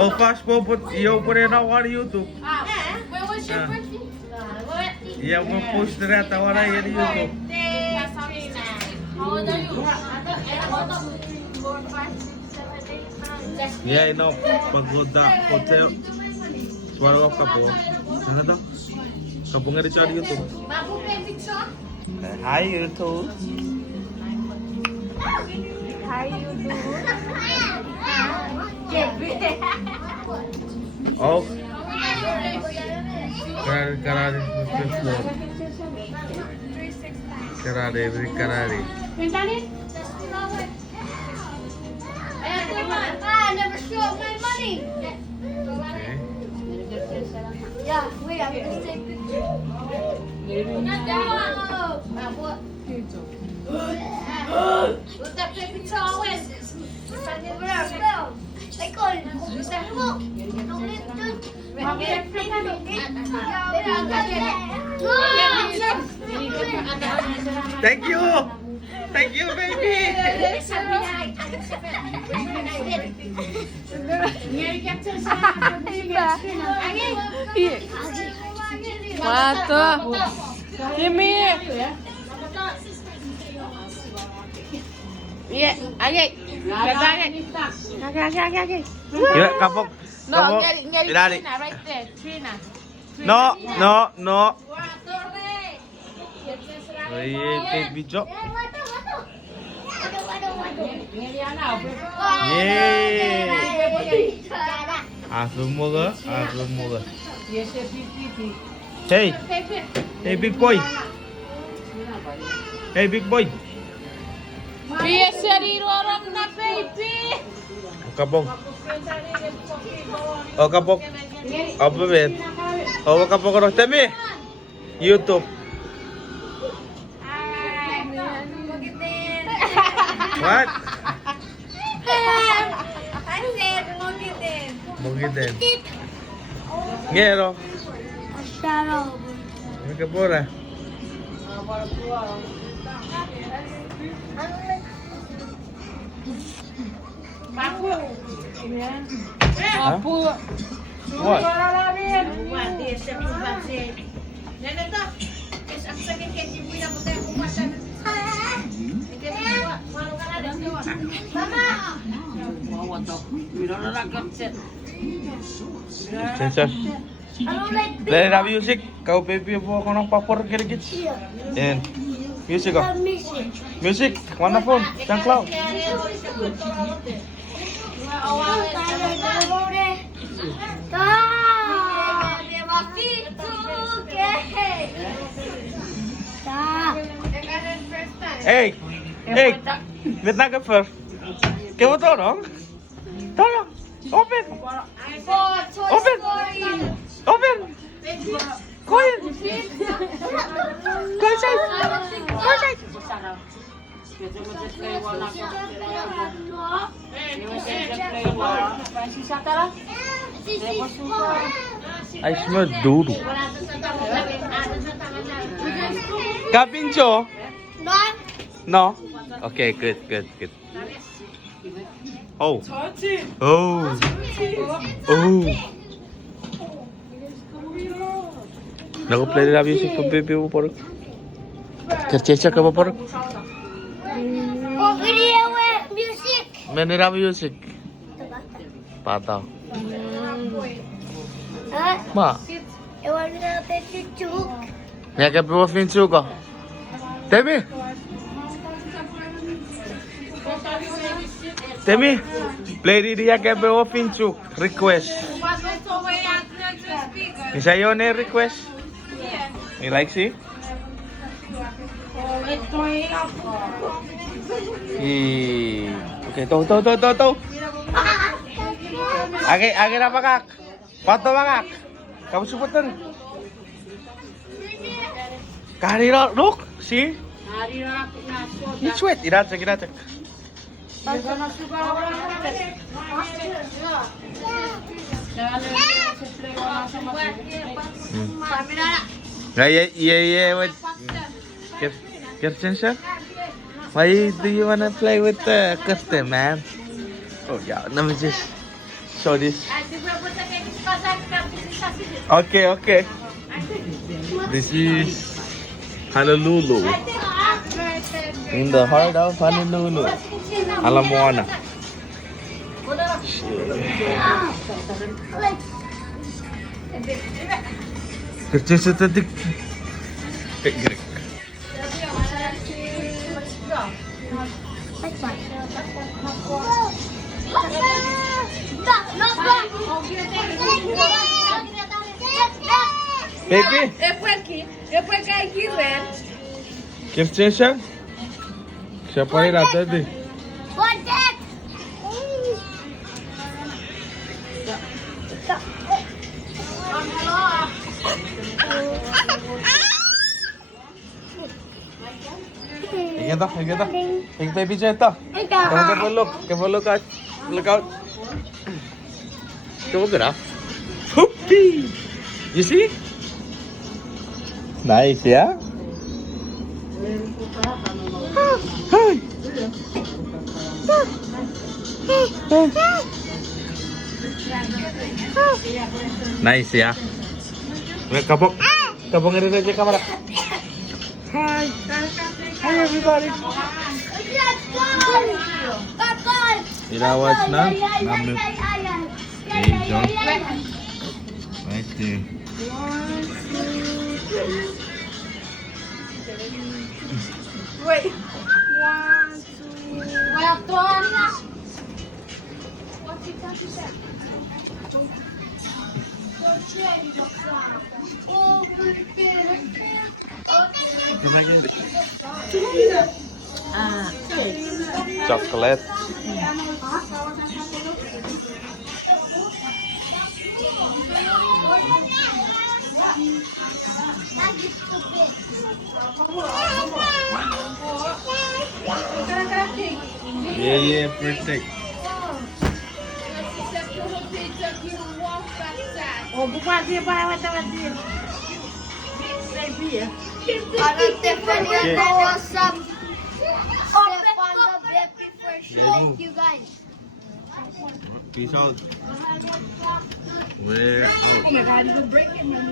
Oh, fast forward. You put it on YouTube. When was your Ah. birthday? Yeah, we'll post that on YouTube. How old are you? 4, 5, 6, 7, 8, 9. Yeah, I know. Pagoda hotel. Swallow ka po. Ano to? Kapag nga rin siya YouTube. Bago kayo picture? Hi, YouTube. How you doing? Oh. Karare. Karare. I never showed my money. Okay. Yeah, wait, I'm gonna take picture. Not that one. What? What's that picture always? Thank you. Thank you, baby. Mato. Kimi. Yeah, okay. Okay. Yeah, kapag. No, get it, Daddy. Trina, right there, Trina. No. Take video. Yay. Asum mo ga. Hey, big boy. Hey, big boy. Pia sariro orang na baby. Kapag. Oh, kapag. Apa bet? Oh, kapag ko temi. YouTube. What? Mugitin. Ngero. May kapura. Apu. What? Sensor. Play na music. Kau baby po ako ng papor kirigits. And music ko. Music. Mana phone? Sang cloud. Hey. Vet na ka first. Kaya mo tolong? Tolong. Open. Open. Go in. Go inside. I smell doodoo. Kapincho? No? Okay, good. Oh. Nag-play na music pa baby mo parang. Kerchecha ka ba parang? May nila music. Pataw. Ma. Naya ka pa finchu ka. Temi, play di ya ka pa finchu. Request. Isa yun request. You like see? Okay, to. Age na pakak. Pato pakak. Kamu sebutan. Karira, look, see? It's wet. Iracek. Yeah. What? Kirsten, sir? Why do you wanna play with the Kirsten, man? Oh yeah, let me just show this. Okay, okay. This is Honolulu. In the heart of Honolulu. Ala Moana. Kerja setetik. Baby, Depois que aí quiser. kerja siya? Siya pa rin natin eh. Here kita. Take baby siya ito. Careful look out. Look out. Go good ah. Whoopee! You see? Nice, yeah? Hi. Nice, yeah? Kapok. Kapok nga rin aja kamera. Hi. Hi everybody. Ilawat na. Namin. Okay, John. Right there. Wait. 1, 2. Can I get chocolate? Yeah, perfect. Oh, bukan dia pada macam dia. Thank you guys. Peace out. We're out.